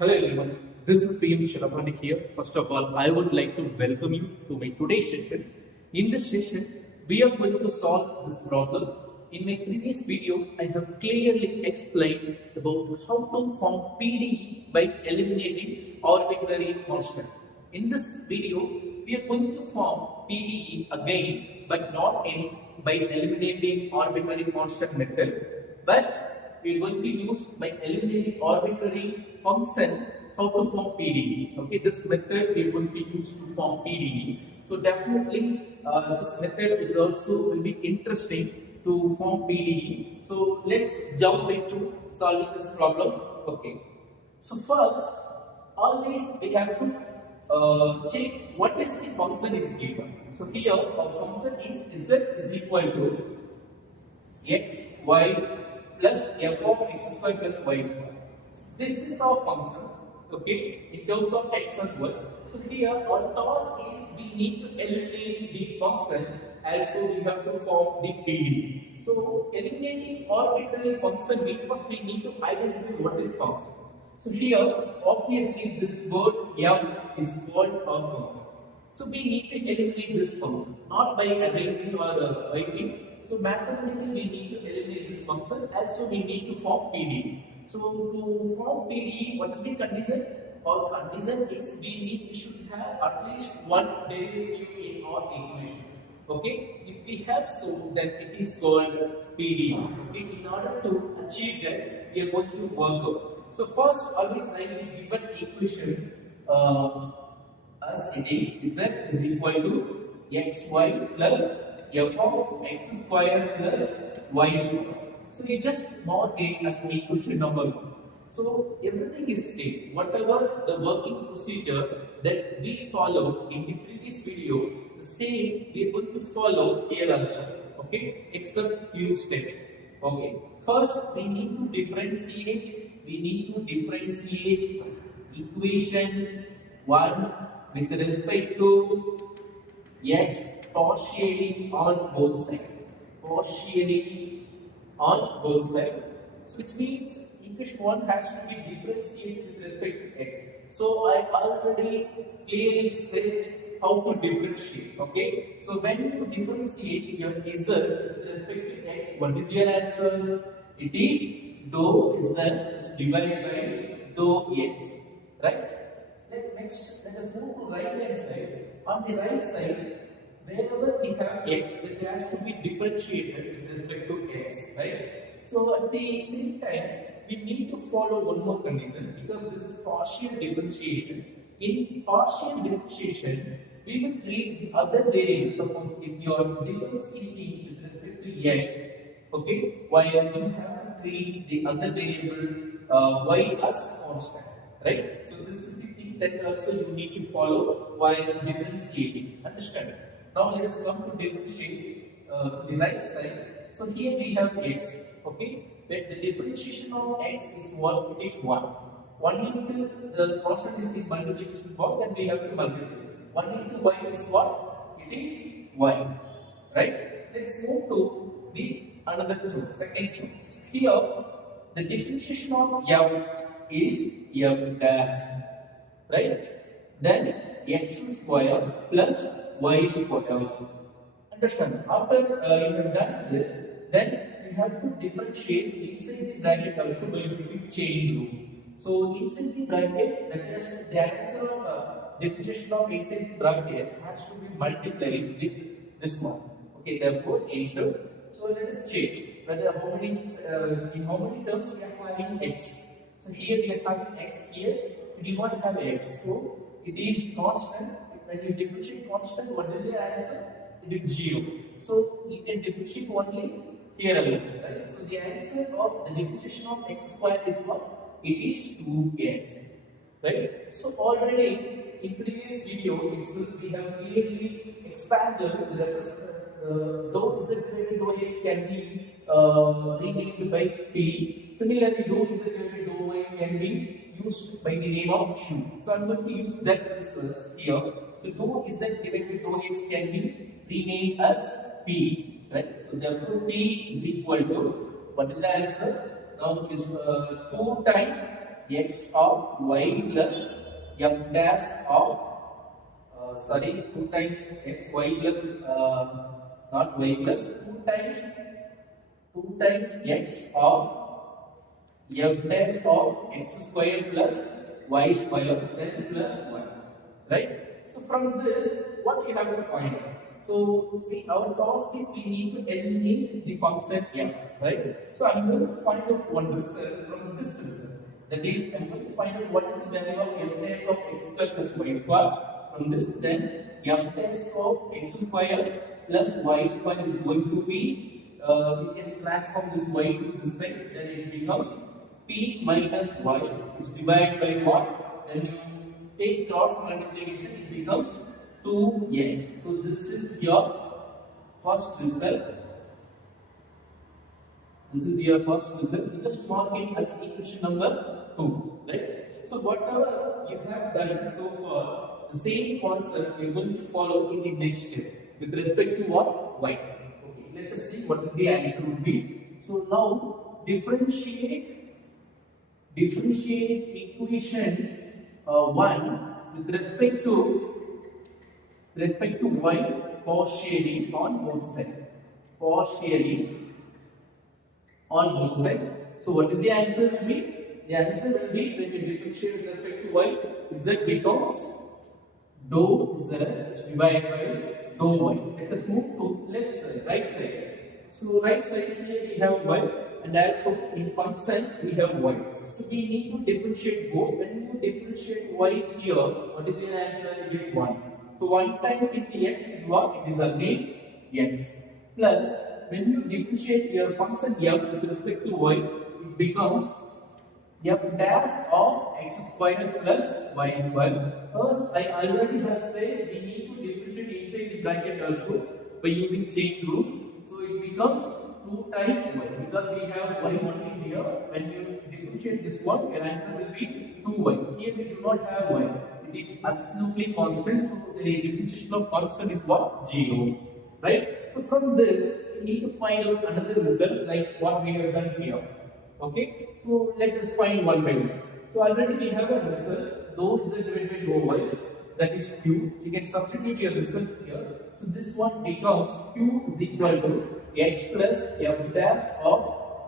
Hello everyone, this is PM Shalabani here. First of all, I would like to welcome you to my today's session. In this session, we are going to solve this problem. In my previous video, I have clearly explained about how to form PDE by eliminating arbitrary constant. In this video, we are going to form PDE again, but not by eliminating arbitrary constant method, but we are going to use by eliminating arbitrary function how to form PDE. Okay, this method we are going to use to form PDE. So definitely this method is also will be interesting to form PDE. So let's jump into solving this problem. Okay. So first, always we have to check what is the function is given. So here our function is z is equal to x, y plus f of x square plus y square. This is our function, okay, in terms of x and y. So here our task is we need to eliminate the function, also we have to form the PDE. So eliminating arbitrary function means first we need to identify what is function. So here obviously this word f is called a function. So we need to eliminate this function, not by erasing or writing. So mathematically we need to eliminate this function, also we need to form PDE. So to form PDE, what is the condition? Our condition is we should have at least one derivative in our equation. Okay, if we have so, then it is called PDE. Okay, in order to achieve that, we are going to work out. So first, always write the given equation as it is z is equal to xy plus f of x square plus y square. So you just mark it as equation number 1. So everything is same. Whatever the working procedure that we followed in the previous video, the same we are going to follow here also. Okay, except few steps. Okay, first we need to differentiate. We need to differentiate equation 1 with respect to x partially on both sides. Partially on both sides. So which means equation 1 has to be differentiated with respect to x. So I already clearly said how to differentiate. Okay. So when you differentiate your z with respect to x, what is your answer? It is dou z is divided by dou x. Right? Next, let us move to right hand side. On the right side, wherever we have x, it has to be differentiated with respect to x, right? So at the same time, we need to follow one more condition because this is partial differentiation. In partial differentiation, we will treat the other variable. Suppose if you are differentiating with respect to x, okay, while you have to treat the other variable y as constant, right? So this is the thing that also you need to follow while differentiating. Understand? Now let us come to differentiate the right side. So here we have x, okay? But the differentiation of x is what? It is 1. 1 into the constant is the multiplication part, then we have to multiply. 1 into y is what? It is y. Right? Let's move to the another two, second two. Here the differentiation of f is f dash. Right? Then x square plus y square. Understand? After you have done this, then you have to differentiate inside the bracket also by using chain rule. So inside the bracket, that is the answer of differentiation of inside the bracket has to be multiplied with this one. Okay, therefore into. So let us check whether how many in how many terms we are having x. So here we are having x here. We do not have x, so it is constant. When you differentiate constant, what is the answer? It is 0. So you can differentiate only here alone. Right? So the answer of the differentiation of x square is what? It is 2x. Right? So already in previous video we have clearly expanded the representation. Dou z divided dou x can be renamed by t. Similarly, dou z divided dou y can be used by the name of q. So I am going to use that response here. So dou z divided dou x can be renamed as p. Right? So therefore, p is equal to what is the answer? Now it is 2 times x of y plus f dash of 2 times x y plus not y plus 2 times x of f dash of x square plus y square then plus 1, right? So from this, what we have to find out? So see, our task is we need to eliminate the function f, right? So I'm going to find out one result from this result. That is, I'm going to find out what is the value of f dash of x square plus y square. From this, then f dash of x square plus y square is going to be, we can transform this y to this side, then it becomes p minus y is divided by what? Then you take cross multiplication, it becomes 2x. So this is your first result. This is your first result. You just mark it as equation number 2, right? So whatever you have done so far, the same concept you are going to follow in the next step with respect to what? Y. Okay, let us see what the answer would be. So now differentiate equation 1 with respect to y partially on both sides. So what is the answer will be? The answer will be, when you differentiate with respect to y, z becomes dou z divided by dou y. Let us move to left side, right side. So right side here we have y, and also in function we have y. So we need to differentiate both. When you differentiate y here, what is your answer? It is 1. So 1 times into x is what? It is again x. Plus, when you differentiate your function f with respect to y, it becomes f dash of x square plus y square. First, I already have said we need to differentiate inside the bracket also by using chain rule. So it becomes 2 times y, because we have y only here. When you differentiate this one, your answer will be 2y. Here we do not have y. It is absolutely constant. So the differentiation of constant is what? 0. Right? So from this, we need to find out another result like what we have done here. Okay? So let us find one by one. So already we have a result, dou z divided by dou y, that is q. You can substitute your result here. So this one becomes q is equal to x plus f dash of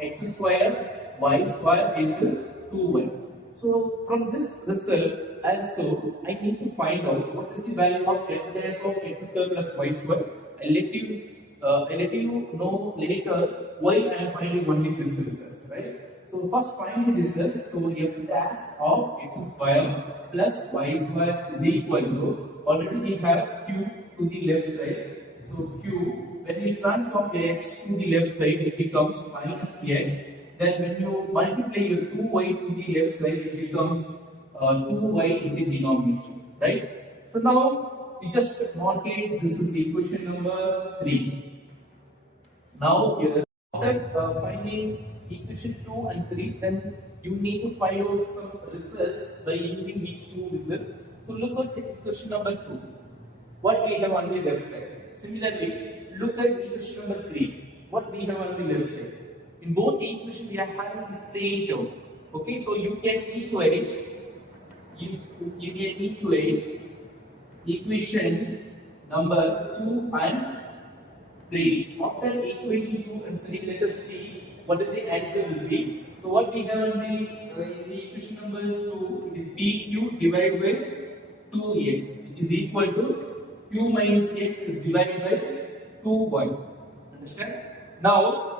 x square y square into 2y. So from this result also, I need to find out what is the value of f dash of x square plus y square. I'll let you know later why I am finding only this result, right? So first find the results. So f dash of x square plus y square is equal to, already we have q to the left side. So q, when we transform the x to the left side, it becomes minus x. Then when you multiply your 2y to the left side, it becomes 2y in the denomination, right? So now we just mark it. This is equation number 3. Now after finding equation 2 and 3, then you need to find out some results by using these two results. So look at equation number 2. What we have on the left side. Similarly, look at equation number 3. What we have on the left side. In both equations, we are having the same term. Okay, so you can equate. You can equate equation number 2 and 3. After equating 2 and 3, let us see what is the answer will be. So what we have in the equation number 2, it is pq divided by 2x, which is equal to q minus x is divided by 2y. Understand? Now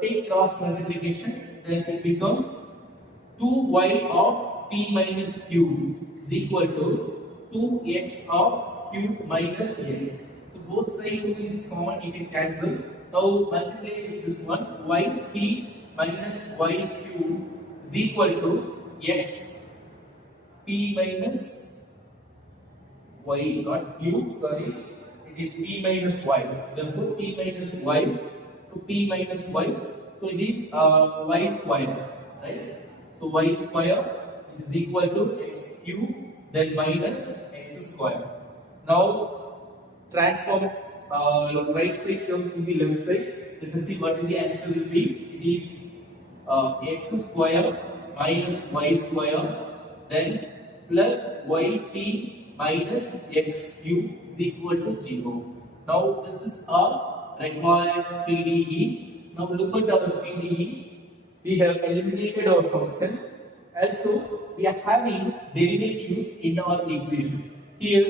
take cross multiplication, then it becomes 2y of p minus q is equal to 2x of q minus x. So both sides is common, it can cancel. Now multiply with this one, yp minus yq is equal to x p minus y, not q, sorry, it is p minus y. Therefore p minus y, so p minus y, so it is y square, right? So y square is equal to x cube, then minus x square. Now transform right side term to the left side. Let us see what is the answer will be. It is x square minus y square, then plus yt minus x cube is equal to 0. Now this is our required PDE. Now look at our PDE. We have eliminated our function. Also, we are having derivatives in our equation. Here,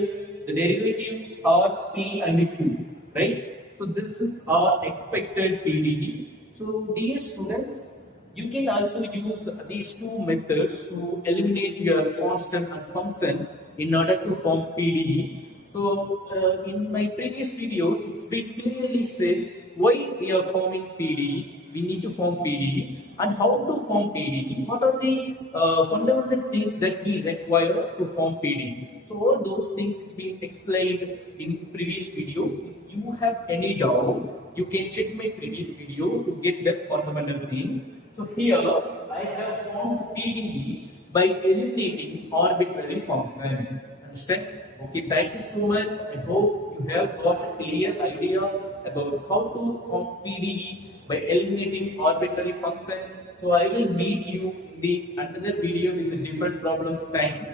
the derivatives are p and q, right? So this is our expected PDE. So dear students, you can also use these two methods to eliminate your constant and function in order to form PDE. So in my previous video, it's been clearly said why we are forming PDE. We need to form PDE and how to form PDE. What are the fundamental things that we require to form PDE? So all those things it's been explained in previous video. If you have any doubt, you can check my previous video to get that fundamental things. So here I have formed PDE by eliminating arbitrary function. Understand? Okay, thank you so much. I hope you have got a clear idea about how to form PDE by eliminating arbitrary function. So I will meet you in the another video with the different problems. Thank you.